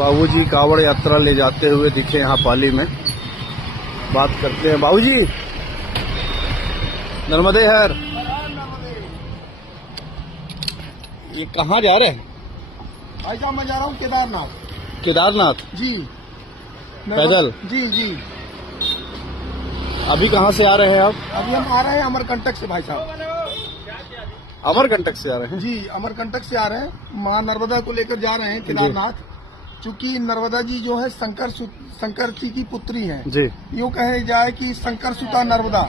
बाबूजी कावड़ यात्रा ले जाते हुए दिखे यहाँ पाली में। बात करते हैं। बाबूजी, नर्मदे हर, ये कहाँ जा रहे हैं? भाई साहब मैं जा रहा हूँ केदारनाथ। केदारनाथ जी पैदल? जी जी। अभी कहाँ से आ रहे हैं आप? अभी हम आ रहे हैं अमरकंटक से भाई साहब। अमरकंटक से आ रहे हैं? जी अमरकंटक से आ रहे हैं। माँ नर्मदा को लेकर जा रहे हैं केदारनाथ। चूंकि नर्मदा जी जो है शंकर जी की पुत्री हैं। जी। यूँ कहे जाए कि शंकर सुता नर्मदा,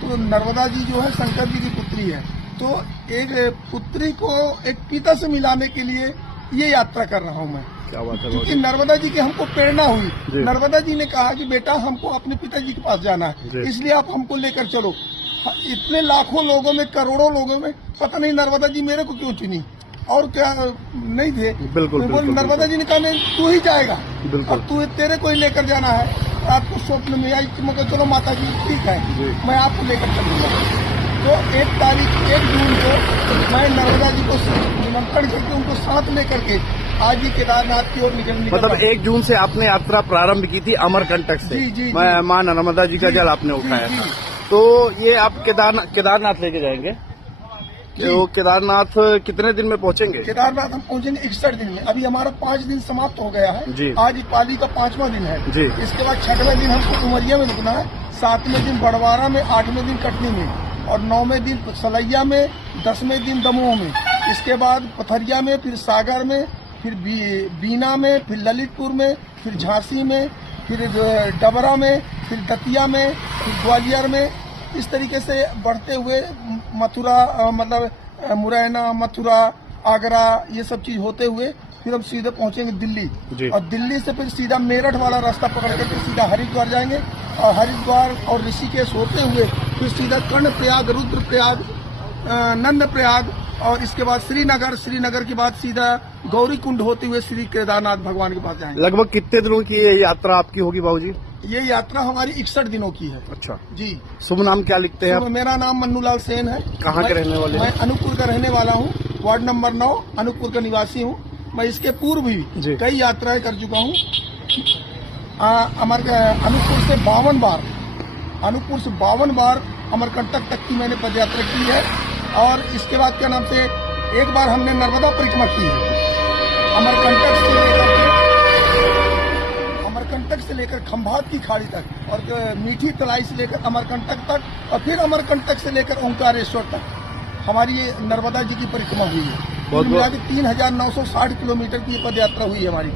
तो नर्मदा जी जो है शंकर जी की पुत्री है। तो एक पुत्री को एक पिता से मिलाने के लिए ये यात्रा कर रहा हूँ मैं। क्या बात है। क्योंकि नर्मदा जी की हमको प्रेरणा हुई। नर्मदा जी ने कहा कि बेटा हमको अपने पिताजी के पास जाना है, इसलिए आप हमको लेकर चलो। इतने लाखों लोगों में, करोड़ों लोगों में पता नहीं नर्मदा जी मेरे को क्यों चुनी और क्या नहीं थे। बिल्कुल, नर्मदा जी ने कहा नहीं तू ही जाएगा, अब तू तेरे को ही लेकर जाना है। रात को स्वप्न में आई, चलो माता जी ठीक है मैं आपको लेकर चलूंगा। तो 1 जून को मैं नर्मदा जी को निमंत्रण करके उनको साथ लेकर के आज ही केदारनाथ की ओर निकल। मतलब 1 जून से आपने यात्रा प्रारंभ की थी अमरकंटक से? जी। माँ नर्मदा जी का जल आपने उठाया था। तो ये आप केदारनाथ लेके जाएंगे? तो केदारनाथ कितने दिन में पहुंचेंगे? केदारनाथ हम पहुंचेंगे 61 दिन में। अभी हमारा 5 दिन समाप्त हो गया है जी। आज पाली का 5वां दिन है जी। इसके बाद 6वें दिन हमको उमरिया में रुकना है, 7वें दिन बड़वारा में, 8वें दिन कटनी में और 9वें दिन सलैया में, 10वें दिन दमोह में। इसके बाद पथरिया में, फिर सागर में, फिर बीना में, फिर ललितपुर में, फिर झांसी में, फिर डबरा में, फिर दतिया में, फिर ग्वालियर में। इस तरीके से बढ़ते हुए मथुरा मतलब मुरैना, मथुरा, आगरा, ये सब चीज होते हुए फिर हम सीधे पहुंचेंगे दिल्ली। और दिल्ली से फिर सीधा मेरठ वाला रास्ता पकड़ के फिर सीधा हरिद्वार जाएंगे और हरिद्वार और ऋषिकेश होते हुए फिर सीधा कर्णप्रयाग, रुद्रप्रयाग, नंदप्रयाग और इसके बाद श्रीनगर के बाद सीधा गौरी कुंड होते हुए श्री केदारनाथ भगवान के पास जाएंगे। लगभग कितने दिनों की ये यात्रा आपकी होगी बाबूजी? ये यात्रा हमारी 61 दिनों की है। अच्छा जी। शुभ नाम क्या लिखते हैं आप? मेरा नाम मन्नूलाल सेन है। कहाँ के रहने वाले? मैं अनूपपुर का रहने वाला हूँ, वार्ड नंबर 9 अनूपपुर का निवासी हूँ। मैं इसके पूर्व भी कई यात्राएं कर चुका हूँ। अनूपपुर से 52 बार अमरकंटक तक की मैंने पदयात्रा की है। और इसके बाद क्या नाम से एक बार हमने नर्मदा परिक्रमा की है अमरकंटक से लेकर खंभात की खाड़ी तक और मीठी तलाई से लेकर अमरकंटक तक और फिर अमरकंटक से लेकर ओंकारेश्वर तक हमारी ये नर्मदा जी की परिक्रमा हुई है। बहुत 3960 किलोमीटर की पदयात्रा हुई है हमारी।